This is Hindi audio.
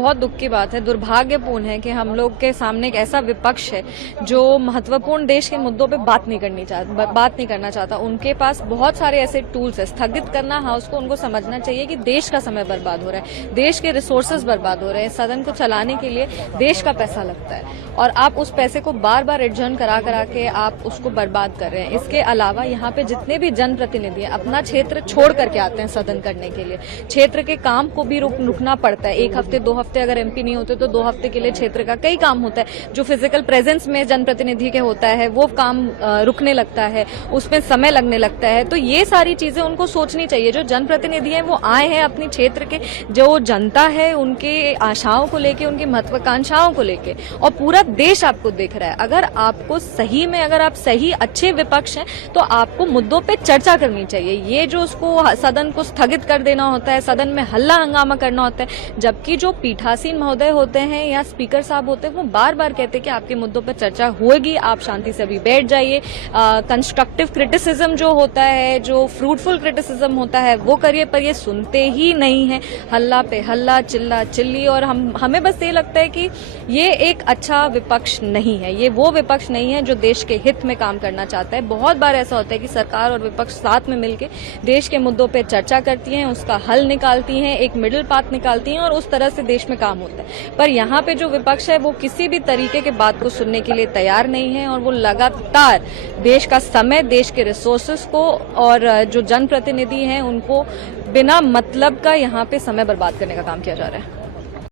बहुत दुख की बात है, दुर्भाग्यपूर्ण है कि हम लोग के सामने एक ऐसा विपक्ष है जो महत्वपूर्ण देश के मुद्दों पे बात नहीं करना चाहता। उनके पास बहुत सारे ऐसे टूल्स है। स्थगित करना हाउस को उनको समझना चाहिए कि देश का समय बर्बाद हो रहा है, देश के रिसोर्सेज बर्बाद हो रहे हैं। सदन को चलाने के लिए देश का पैसा लगता है और आप उस पैसे को बार बार एडजर्न करा के आप उसको बर्बाद कर रहे हैं। इसके अलावा यहाँ पे जितने भी जनप्रतिनिधि हैं अपना क्षेत्र छोड़ करके आते हैं सदन करने के लिए। क्षेत्र के काम को भी रुकना पड़ता है। 1 हफ्ते 2 हफ्ते अगर एमपी नहीं होते तो 2 हफ्ते के लिए क्षेत्र का कई काम होता है। जो फिजिकल प्रेजेंस में जनप्रतिनिधि के होता है वो काम रुकने लगता है, उसमें समय लगने लगता है। तो ये सारी चीजें उनको सोचनी चाहिए। जो जनप्रतिनिधि हैं वो आए हैं अपने क्षेत्र के, जो जनता है उनके आशाओं को लेके, उनकी महत्वाकांक्षाओं को लेके, और पूरा देश आपको देख रहा है। अगर आपको सही में, अगर आप सही अच्छे विपक्ष हैं तो आपको मुद्दों पे चर्चा करनी चाहिए। ये जो उसको सदन को स्थगित कर देना होता है, सदन में हल्ला हंगामा करना होता है, जबकि जो पीठासीन महोदय होते हैं या स्पीकर साहब होते हैं वो बार बार कहते हैं कि आपके मुद्दों पर चर्चा होगी, आप शांति से अभी बैठ जाइए। कंस्ट्रक्टिव क्रिटिसिज्म जो होता है, जो फ्रूटफुल क्रिटिसिज्म होता है वो करिए, पर ये सुनते ही नहीं है। हल्ला पे हल्ला, चिल्ला चिल्ली, और हमें बस ये लगता है कि ये एक अच्छा विपक्ष नहीं है। ये वो विपक्ष नहीं है जो देश के हित में काम करना चाहता है। बहुत बार ऐसा होता है कि सरकार और विपक्ष साथ में मिलकर देश के मुद्दों पे चर्चा करती हैं, उसका हल निकालती हैं, एक मिडिल पाथ निकालती हैं और उस तरह से देश में काम होता है। पर यहाँ पे जो विपक्ष है वो किसी भी तरीके के बात को सुनने के लिए तैयार नहीं है और वो लगातार देश का समय, देश के रिसोर्सेस को और जो जनप्रतिनिधि हैं उनको बिना मतलब का यहाँ पे समय बर्बाद करने का काम किया जा रहा है।